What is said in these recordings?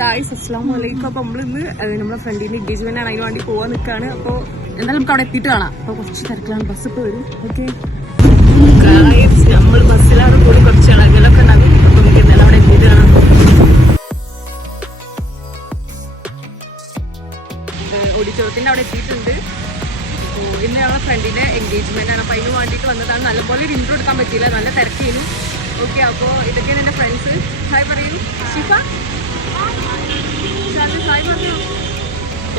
Guys അസ്സലാമു അലൈക്കും. അപ്പൊ നമ്മളിന്ന് നമ്മുടെ ഫ്രണ്ടിന്റെ എൻഗേജ്മെന്റ് ആണ്, അതിന് വേണ്ടി പോവാൻ നിൽക്കാണ്. അപ്പൊ എന്തായാലും നമുക്ക് അവിടെ എത്തിയിട്ട് കാണാം. അപ്പൊ കുറച്ച് തിരക്കിലാണ്, ബസ് ഇപ്പൊ വരും. ഓക്കെ നമ്മൾ ബസ്സിലാണ് കൂടി കുറച്ച് ഇളകലൊക്കെ ഉണ്ടാകും. അപ്പൊ നമുക്ക് എന്തായാലും അവിടെ എത്തിയിട്ട് കാണാം. ഓഡിറ്റോറിയത്തിന്റെ അവിടെ എത്തിയിട്ടുണ്ട്. ഇന്ന് ഞങ്ങളെ ഫ്രണ്ടിന്റെ എൻഗേജ്മെന്റ് ആണ്. അപ്പൊ അതിന് വേണ്ടിയിട്ട് വന്നതാണ്. നല്ലപോലെ ഒരു ഇൻട്രോ എടുക്കാൻ പറ്റിയില്ല, നല്ല തിരക്കേനും. ഓക്കെ, അപ്പോൾ ഇതൊക്കെയാണ് എൻ്റെ ഫ്രണ്ട്സ്. ഹായ് പറയൂ ഷിഫ.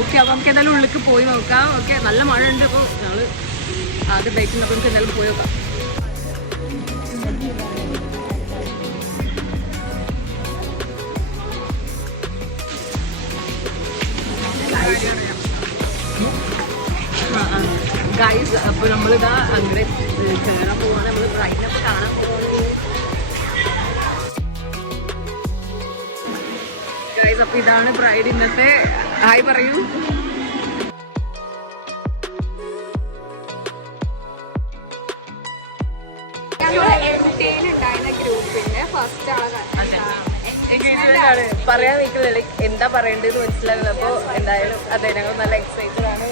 ഓക്കെ, അപ്പോൾ നമുക്ക് എന്തായാലും ഉള്ളിലേക്ക് പോയി നോക്കാം. ഓക്കെ, നല്ല മഴ ഉണ്ട്. അപ്പോൾ ഞങ്ങൾ ആദ്യം ബ്രേക്കുണ്ട്. അപ്പോൾ നമുക്ക് എന്തായാലും പോയി നോക്കാം. ഗൈസ്, അപ്പോൾ നമ്മളിതാ അങ്ങനെ കയറാൻ പോവാണ്. നമ്മൾ ബ്രൈഡിനൊക്കെ കാണാൻ പോകുന്നത്. ഗൈസ്, അപ്പോൾ ഇതാണ് ബ്രൈഡ് ഇന്നത്തെ. ഹായ് പറയൂ. പറയാൻ നിൽക്കുന്നില്ല, എന്താ പറയേണ്ടതെന്ന് മനസ്സിലാകുന്നത്. അപ്പോൾ എന്തായാലും അതെ, ഞങ്ങൾ നല്ല എക്സൈറ്റഡ് ആണ്.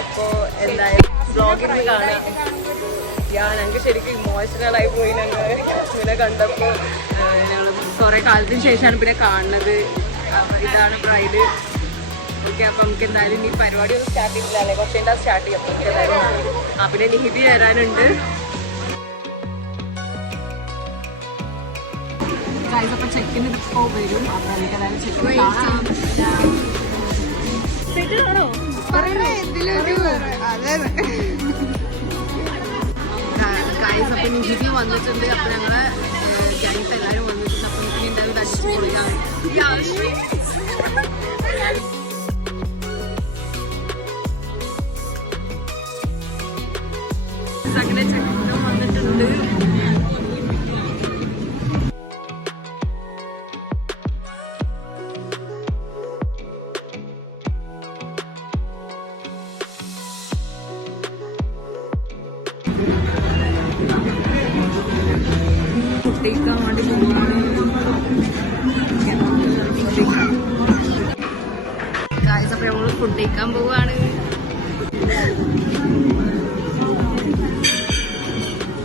അപ്പോൾ എന്തായാലും ബ്ലോഗിൽ കാണാം. ഞങ്ങൾക്ക് ശരിക്കും ഇമോഷണലായി പോയി. ഞങ്ങൾ ഇങ്ങനെ കണ്ടപ്പോൾ ഞങ്ങൾ കുറേ കാലത്തിന് ശേഷമാണ് പിന്നെ കാണുന്നത്. ഇതാണ് ബ്രൈഡ്. ഓക്കെ, അപ്പോൾ നമുക്ക് എന്തായാലും ഈ പരിപാടി ഒന്നും സ്റ്റാർട്ട് ചെയ്തില്ല അല്ലേ, കുറച്ച് എന്താ സ്റ്റാർട്ട് ചെയ്യാം. നമുക്ക് എന്തായാലും പിന്നെ നിഹിതി വരാനുണ്ട്. ഗൈസ്, അപ്പോൾ ചെക്കിന് ഇപ്പോൾ വരും. അപ്പോൾ നമുക്ക് എന്തായാലും ചെക്കിന് കാണാം. സെറ്റിലാണോ? ഗൈസ്, അപ്പോൾ നിഹിതി വന്നിട്ടുണ്ട്. അപ്പോൾ ഞങ്ങളെ ഗൈസ് എല്ലാവരും വന്നിട്ടുണ്ട്. അപ്പോൾ നമുക്ക് എന്തായാലും അടിച്ചു പൊളിക്കാം. അങ്ങനെ ചെക്കനും വന്നിട്ടുണ്ട്. ഫുഡേക്കാൻ വേണ്ടി പോവാണ്. ഗൈസ്, അപ്പോൾ നമ്മൾ ഫുഡ് കഴിക്കാൻ പോവാണ്.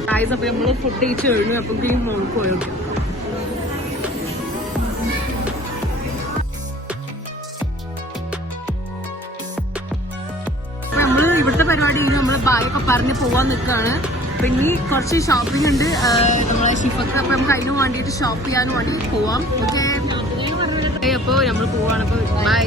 ഗൈസ്, അപ്പോൾ നമ്മൾ ഫുഡ് കഴിച്ച് കഴിഞ്ഞു. അപ്പം മോൾ പോയോ. അപ്പൊ നമ്മള് ഇവിടുത്തെ പരിപാടി കഴിഞ്ഞ് നമ്മള് ബായൊക്കെ പറഞ്ഞ് പോവാൻ നിൽക്കുകയാണ്. അപ്പൊ ഇനി കുറച്ച് ഷോപ്പിംഗ് ഉണ്ട് നമ്മളെ ഷിഫക്ക്. അപ്പൊ നമുക്ക് അതിന് വേണ്ടിയിട്ട് ഷോപ്പ് ചെയ്യാൻ വേണ്ടി പോവാം. ഓക്കെ, അപ്പോൾ നമ്മൾ പോവാണ്. അപ്പോൾ ബൈ.